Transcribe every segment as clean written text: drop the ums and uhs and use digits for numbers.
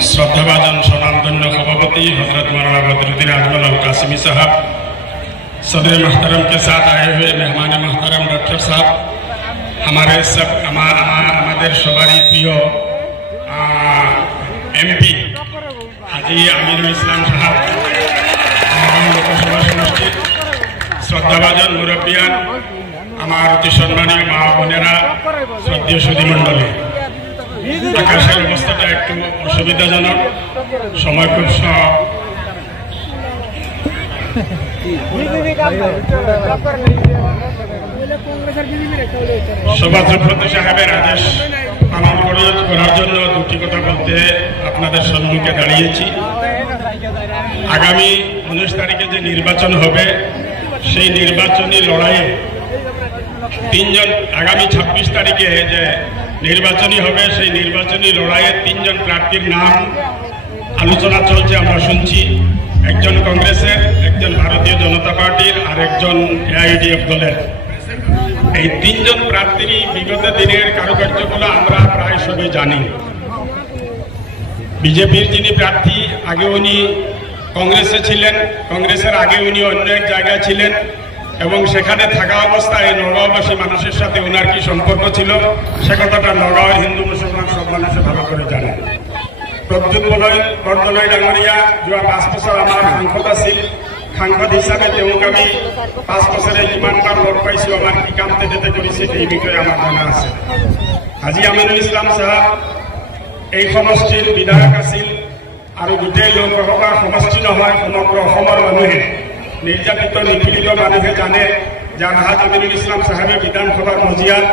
श्रद्धाभाजन स्वनामधन्य सभापति हजरत मौलाना बदरुद्दीन अजमल अल कासिमी साहब, सदर महतरम के साथ आए हुए मेहमान महतरम डॉक्टर साहब, हमारे सबारी प्रिय एमपी हाजी आमिरुल इस्लाम साहब, लोकसभा समष्टिर श्रद्धाभाजन मुरब्बियान, अति सम्मानीय मा बोनेरा, श्रद्धेय सुधीमंडली। आकाशेर अवस्थाटा एकटू असुविधाजनक, समय खूब सभापति साहेबेर आदेश पालन करार जन्य दुटी कथा बोलते आपनादेर सम्मुखे दाड़िয়েছি। आगामी 19 तारिखे जे निर्वाचन होबे सेई निर्वाचनी लड़ाइये तीनजन आगामी 26 तारिखे जे निर्वाचनी होबे सेई निर्वाचनी लड़ाइये तीनजन प्रार्थीर नाम आलोचना चलছে আমরা শুনছি। একজন কংগ্রেসের, একজন ভারতীয় জনতা পার্টির আর একজন এআইডিএফ দলের। এই তিনজন প্রার্থীর বিগত দিনের কারুকার্যগুলো আমরা প্রায় সবাই জানি। বিজেপির যিনি প্রার্থী আগে উনি কংগ্রেসে ছিলেন, কংগ্রেসের আগে উনি অন্য এক জায়গায় ছিলেন এবং সেখানে থাকা অবস্থায় নগাঁওবাসী মানুষের সাথে ওনার কি সম্পর্ক ছিল সে কথাটা নগাঁওয়ের হিন্দু মুসলমান সব মানুষ ভালো করে জানে। প্রদ্যুৎ বৰদলৈ ডাঙৰীয়া যোৱা 5 বছৰ আমাৰ সাংসদ আছিল। সাংসদ হিচাপে তেওঁক আমি 5 বছৰে কিমানবাৰ লগ পাইছোঁ, আমাৰ কি কাম তেখেতে কৰিছে এই বিষয়ে আমাৰ জানা আছে। হাজী আমিনুল ইছলাম সাহেব এই সমষ্টিৰ বিধায়ক আছিল আৰু গোটেই লোকসভা সমষ্টি নহয় সমগ্ৰ অসমৰ মানুহে নিৰ্যাতিত নিপীড়িত মানুহে জানে যে হাজী আমিনুল ইছলাম সাহেবে বিধানসভাৰ মজিয়াত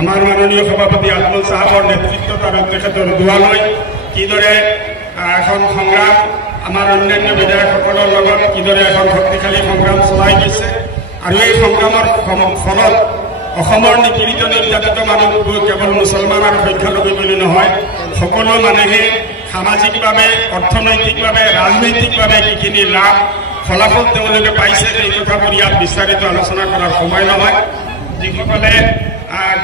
আমাৰ মাননীয় সভাপতি আজমল সাহেবৰ নেতৃত্বত আৰু তেখেতৰ দুৱালৈ কিদৰে এখন সংগ্ৰাম আমাৰ অন্যান্য বিধায়কসকলৰ লগত কিদৰে এখন শক্তিশালী সংগ্ৰাম চলাই গৈছে আৰু এই সংগ্ৰামৰ ফলত অসমৰ নিপীড়িত নিৰ্যাতিত মানুহবোৰ কেৱল মুছলমান আৰু সংখ্যালঘু বুলি নহয়, সকলো মানুহে সামাজিকভাৱে, অৰ্থনৈতিকভাৱে, ৰাজনৈতিকভাৱে কিখিনি লাভ ফলাফল তেওঁলোকে পাইছে এই কথাবোৰ ইয়াত বিস্তাৰিত আলোচনা কৰাৰ সময় নহয়। যিসকলে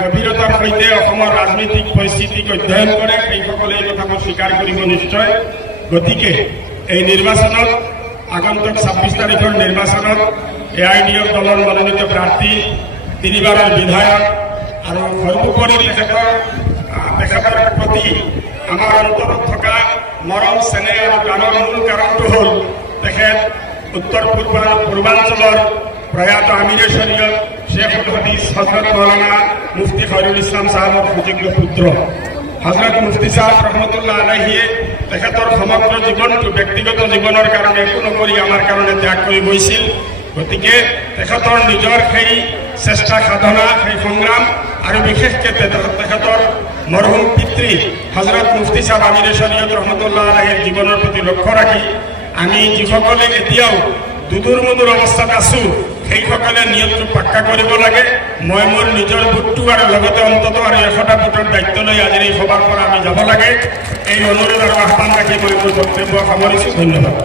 গভীৰতাৰ সৈতে অসমৰ ৰাজনৈতিক পৰিস্থিতিক অধ্যয়ন কৰে সেইসকলে এই কথাবোৰ স্বীকাৰ কৰিব নিশ্চয়। গতিকে এই নিৰ্বাচনত আগন্তুক 26 তাৰিখৰ নিৰ্বাচনত এআইডিএফ দলৰ মনোনীত প্ৰাৰ্থী, 3বাৰৰ বিধায়ক আৰু সৰ্বোপৰি তেখেতৰ প্ৰতি আমাৰ অন্তৰত থকা মৰম চেনেহ আৰু গানৰ মূল কাৰণটো হ'ল তেখেত উত্তৰ পূৰ্বাঞ্চলৰ প্ৰয়াত আমিৰে শৰীয়ত শেখুল হাদিস হজৰত মৌলানা মুফতি খয়ৰুল ইসলাম সাহেবৰ সুযোগ্য পুত্ৰ। হজৰত মুফতি সাহেব ৰহমতুল্লাহ আলাইহিয়ে তেখেতৰ সমগ্ৰ জীৱনটো ব্যক্তিগত জীৱনৰ কাৰণে একো নকৰি আমাৰ কাৰণে ত্যাগ কৰি গৈছিল। গতিকে তেখেতৰ নিজৰ সেই চেষ্টা সাধনা, সেই সংগ্ৰাম আৰু বিশেষকৈ তেখেতৰ মৰহুম পিতৃ হজৰত মুফতি সাহেব আমিৰে শৰীয়ত ৰহমতুল্লাহ আলাইহিৰ জীৱনৰ প্ৰতি লক্ষ্য ৰাখি আমি যিসকলে এতিয়াও দুদূৰ মুদূৰ অৱস্থাত আছোঁ সেইসকলে নিয়মটো পাক্কা কৰিব লাগে। মই মোৰ নিজৰ ভোটটো আৰু লগতে অন্তত আৰু 100টা ভোটৰ দায়িত্ব লৈ আজিৰ এই সভাৰ পৰা আমি যাব লাগে। এই অনুৰোধ আৰু আহ্বান ৰাখি মই মোৰ বক্তব্য সামৰিছোঁ। ধন্যবাদ।